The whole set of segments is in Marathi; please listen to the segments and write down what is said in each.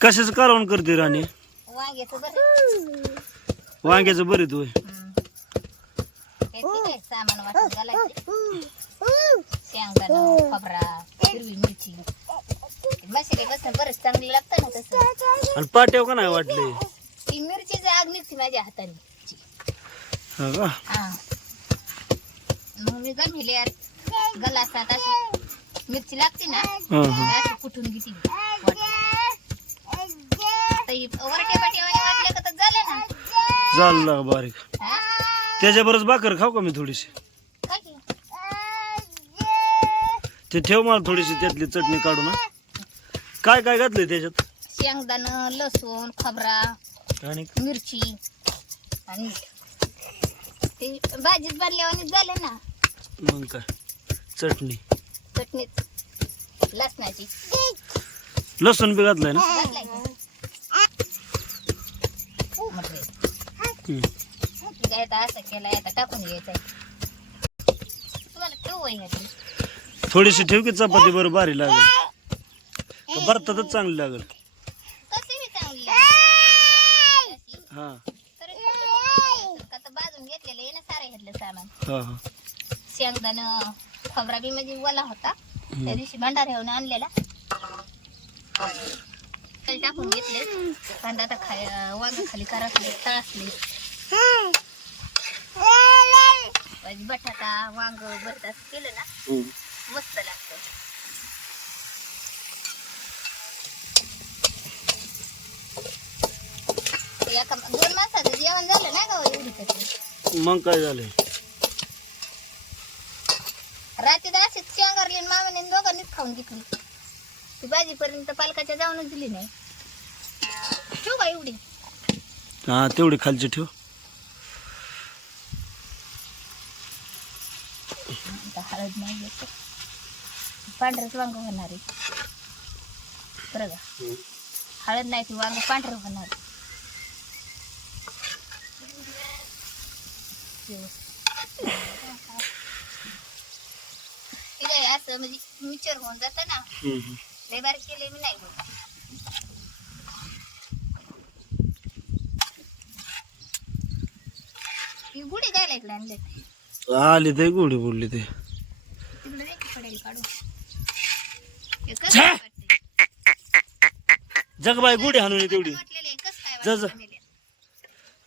कशाचं कालवण करते राणी? वांग्याचं बरं. वांग्याचं बरे तू. हम्म. ठीक आहे सामान वाटून घालायचे? शेंगदाणा खोबरा हिरवी मिरची. मसाले बस बरंच चांगली लागतं ना तसं. आणि पाट्याव का नाही वाटले? ती मिरचीची आग निघते माझ्या हाताने. हा का? हा. मग मी गमिले यार. गलासात अशी मिरची लागते ना हा हा. अशी कुठून घेते वरटे पाट्यावाने वाटले का तर झाले ना. झालं ना बारीक. हा? त्याच्याबरोबर भाकर खाऊ का मी थोडीशी? काय की? ते ठेव मला थोडीशी त्यातली चटणी काढून हा. काय काय घातलंय त्याच्यात? शेंगदाणं लसूण खोबरा आणि? मिरची आणि ते भाजीत झाले ना. मग काय? चटणी. चटणीत लसणाची. लसूण बी घातलंय ना? घातलाय. काय आता असं आता टाकून घ्यायचं तुम्हाला ठेवू आहे. थोडीशी ठेव की चपाती बरोबर भारी लागेल? भरतातच चांगली लागेल? तशी बी चांगली आहे. हा. तर भाजून घेतलेलं आहे ना सारं घेतलं सामान हा हा. शेंगदाणं खोबरा बी म्हणजे ओला होता. त्या दिवशी भंडाऱ्याहून आणलेला. टाकून घेतले कांदा आता खाय वांग खाली करासले तळासले भाजी बटाटा वांग बटाटा केलं ना. मस्त लागतं. दोन माणसाचं जेवण झालं ना गाव एवढी तरी? मग काय झालंय रात्री तर अशीच शेंगारली मामाने दोघांनीच खाऊन घेतली. ती भाजीपर्यंत पालकाच्या जाऊनच दिली नाही. ठेवू का एवढी? हा तेवढी खालची ठेव. आता हळद नाही घेत पांढरंच वांग होणार आहे. बरं का? हळद नाही ती वांग पांढरं होणार असं म्हणजे मिक्सर होऊन जातं ना. हम्म, हम्म. लय बारीक केले मी नाही ही गुढी काय इकडे आणले आली ते गोडी बोलली ते. तिकडे पडेल हे कसं वाटतंय? जगबाई गोडी हाणून ये तेवढी. वाटलेलं आहे, कसं काय जा, जा. वाटलं गमेल्यात?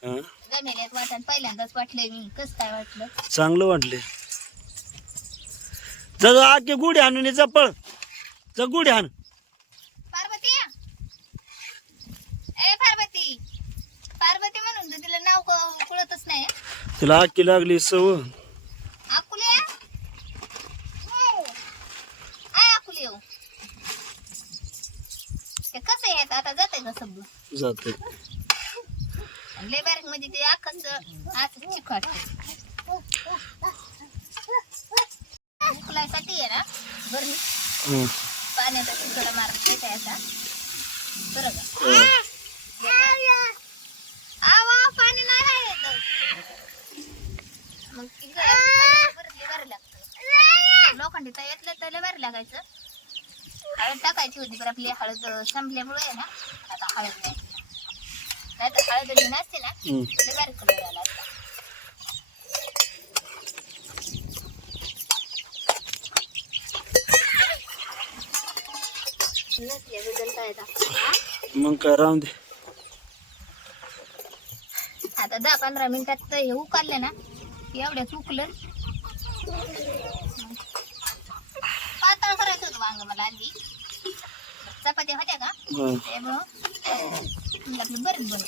हा? गमेल्यात वाटण पहिल्यांदाच वाटलंय मी. कसं काय वाटलं? चांगलं वाटले जग आके गुढी हाणून ये जग गुढी हाण पार्वती? ए पार्वती. पार्वती म्हणून तर तिला नाव क- कळतच नाही. तिला आकी लागली सव. आय अकुले हो. ते कसं आहे आता? जाते का सगळं जाते लय बारीक म्हणजे ते अख्खच असं चिकट उकलायसाठी आहे ना? बरं. हं. पाण्याचा चिकडा मारत याचा बरं का आवा पाणी नाही येत. मग तिकडे असं परत लय भारी लागतं. लोखंडी तर येतलं तर लय भारी लागायचं. हळद टाकायची होती पण आपली हळद संपल्यामुळे आहे ना आता हळद नाही. तर हळद नसते ना हं. भारी कलर नसल्याबद्दल काय आता? मग काय राहून दे. आता दहा पंधरा मिनिटात तर हे उकळले ना एवढ्याच उकलं. पातळ करायचं होतं वांग मला आधी. चपात्या होत्या का? हं. त्यामुळं आपली बरीच बनव.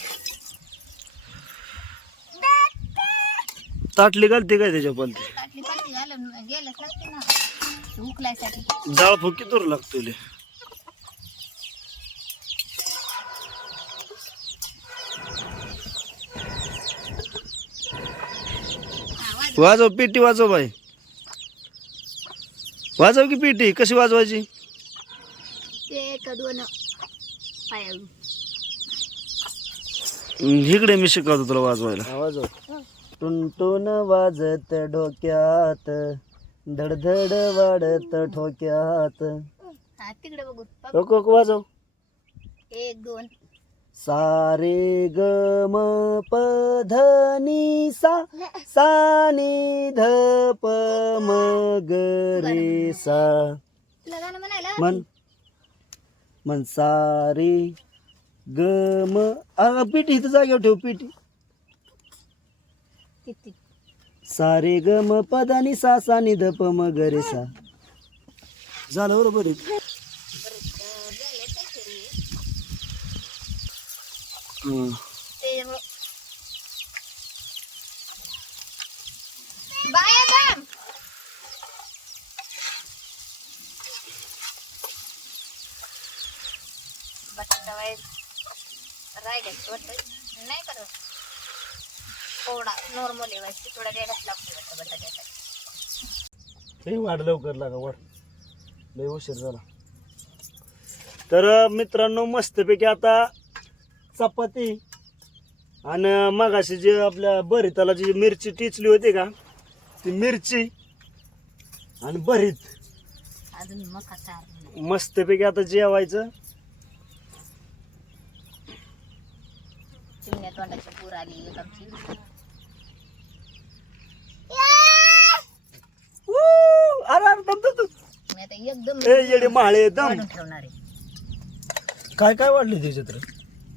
ताटली घालते काय त्याच्या पलते ताटली पाठी घालून गेलंच लागते ना. उकलायसाठी. जाळ फुकी दूर लागतो वाजव पेटी वाजव बाई. वाजव की पेटी? कशी वाजवायची? इकडे मी शिकवतो तुला वाजवायला. वाजव. टुनटुन वाजत डोक्यात धडधड वाढत ठोक्यात. हा तिकडे बघू. वाजव. एक दोन. सारे ग म प ध नि सा सा नि ध प म ग रे सा मन मन सारे ग म अगं पिठी इथं जागेवर ठेव पिठी. सारे ग म प ध नि सा सा नि ध प म ग रे सा झालं बरोबर आहे बरं, अं, झालंय काहीतरी. हं. त्याच्यामुळं बाया बाम बटाटा वाईट राहिल्याचं वाटतं नाही करत थोडा नॉर्मल वाईट थोडा द्यायलाच लागतो हे वाढ लवकर लागा वाढ लय उशीर झाला तर मित्रांनो मस्तपैकी आता चपाती. आणि मगाशी जे आपल्या भरिताला जी मिरची टिचली होती का ती मिरची आणि भरीत. अजून मका चार मस्तपैकी आता जेवायचं. चिमण्या तोंडाची पूर आली एक आमची ऊ, अरे अरे दम दम, दम. मी आता एकदम ए येडे माळे दम. वाढून ठेवणार आहे. काय काय वाढले त्याच्यात रे?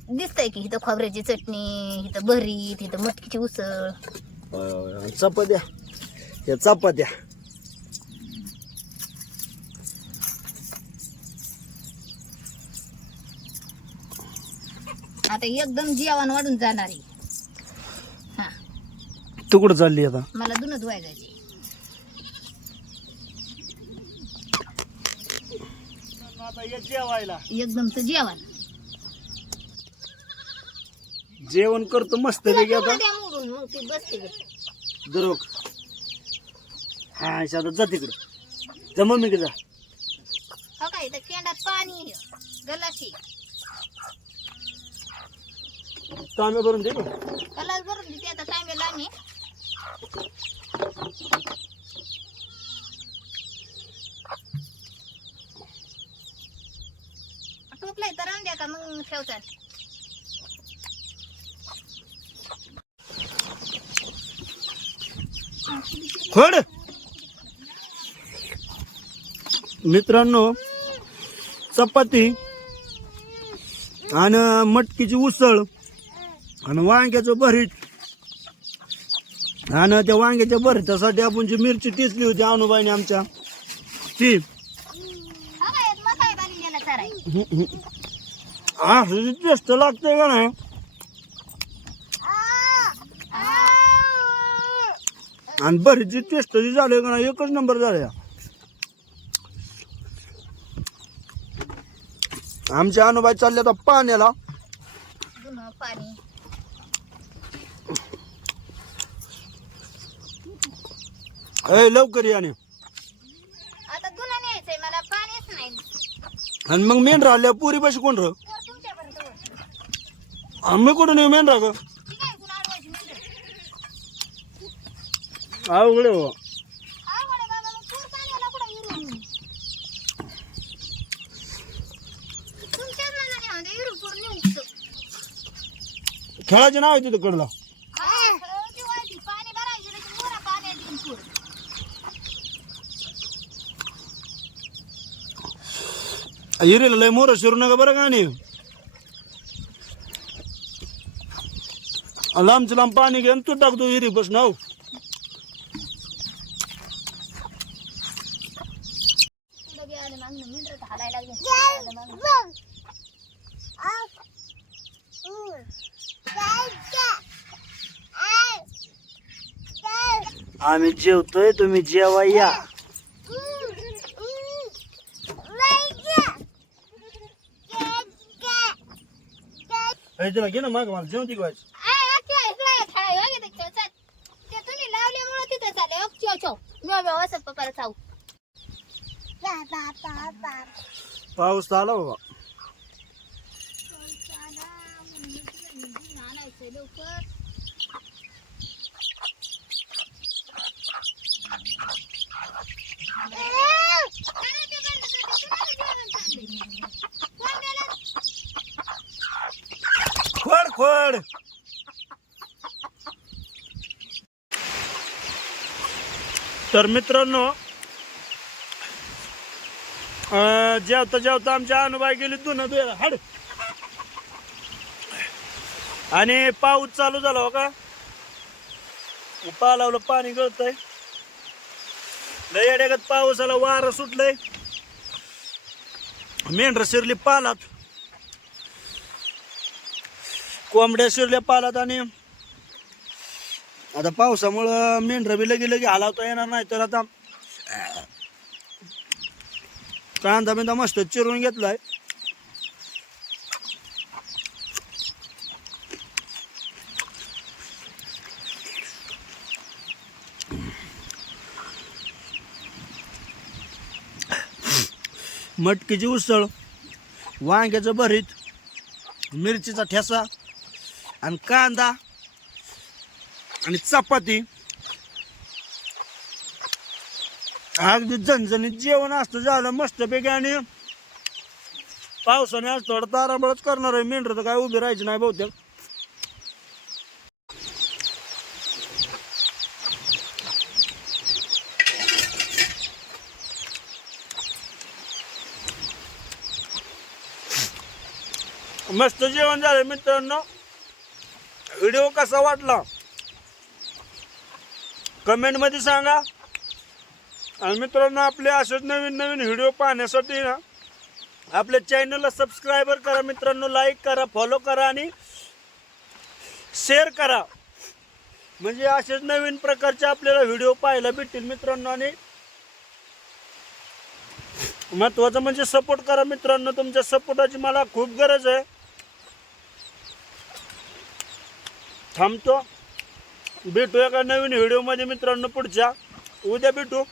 दिसतंय की इथं खोबऱ्याची चटणी इथं भरीत इथं मटकीची उसळ. होय. चपात्या. या चपात्या. आता एकदम जेवण वाढून जाणार आहे. हा. तू कुठं चालली आता? मला दुनच व्हायचे आता ये जेवायला. एकदमच जेवण. जेवण करतो मस्त पैकी आता. द्या मोडून मग ती बसते गं. दरोक हा आता जा तिकडं. जा मम्मी की जा. हो का इथं केंडात पाणी आहे. गलाशी. भरून दे गलास भरून देते आता टायमेला आम्ही टोपलाय तर का मग ठेवतात खोड. मित्रांनो चपाती आणि मटकीची उसळ आणि वांग्याचं भरीत. आणि त्या वांग्याच्या भरत्यासाठी आपण जी मिरची टिचली होती अनुबाईने आमच्या ती. हो हा टेस्ट लागते का नाही? आणि भरीची टेस्ट जी झाली का नाही एकच नंबर झाल्या आमच्या अनुबाई चालले आता पाण्याला. जुनं पाणी ए लवकर या आणि. आता दुना न्यायचंय मला पाणीच नाही. आणि मग मेन राहिल्या पुरी पैसे कोण राह. आम्ही कुठून येऊ मेन राह ठीक आहे कुणा अडवायची म्हणते अवघडे हो आवड आहे बाबा मग पूर पाण्याला कुठं विरून तुमच्याच मनाने म्हणजे विरून पूर निघतो खेळाचे नाव आहे तिथं कडला. हिरेला लय मोर शिरू नका बरं का नाही लांबचं लांब पाणी घे आणि तू टाकतो हिरी बस नाव पुढं गेले मागणं मिंडरं तर हालायला लागले. आम्ही जेवतोय तुम्ही जेवा या. घे ना माग मला जेवण ती व्हायचं आय, अख्ख्या इकडं खेळायला वागे ते खेळ चाल. ते तुम्ही लावल्यामुळं तिथं म्यो म्यो असं पप्पाला चावू. पाऊस आला बाबा. आणायचं खोड. तर मित्रांनो अं, जेवता जेवता आमच्या अनुबाई गेली धुणं धुवायला हाड. आणि पाऊस चालू झाला हो का? पालावलं पाणी गळतंय. लय अडेगत पावसाला वारं सुटलंय. मेंढरं शिरली पालात. कोंबड्या शिरल्या पालात आणि आता पावसामुळं मेंढर बी लगे लगे हलावता येणार नाही तर आता कांदा बिंदा मस्त चिरून घेतलाय. मटकीची उसळ वांग्याचं भरीत मिरचीचा ठेसा आणि कांदा आणि चपाती. अगदी झणझणीत जेवण असतं झालं मस्तपैकी आणि पावसाने आज थोडं ताराबळच करणार आहे. मेंढर तर काय उभी राहायची नाही बहुतेक. मस्त जेवण झालं मित्रांनो. व्हिडिओ कसा वाटला? कमेंटमध्ये सांगा. आणि मित्रांनो आपले असेच नवीन नवीन व्हिडिओ पाहण्यासाठी ना आपल्या चॅनलला सबस्क्रायबर करा मित्रांनो लाईक करा फॉलो करा आणि शेअर करा. म्हणजे असेच नवीन प्रकारचे आपल्याला व्हिडिओ पाहायला भेटतील मित्रांनो आणि महत्त्वाचं म्हणजे सपोर्ट करा मित्रांनो तुमच्या सपोर्टाची मला खूप गरज आहे. थांबतो. भेटू एका नवीन व्हिडिओमध्ये मित्रांनो पुढच्या. उद्या भेटू.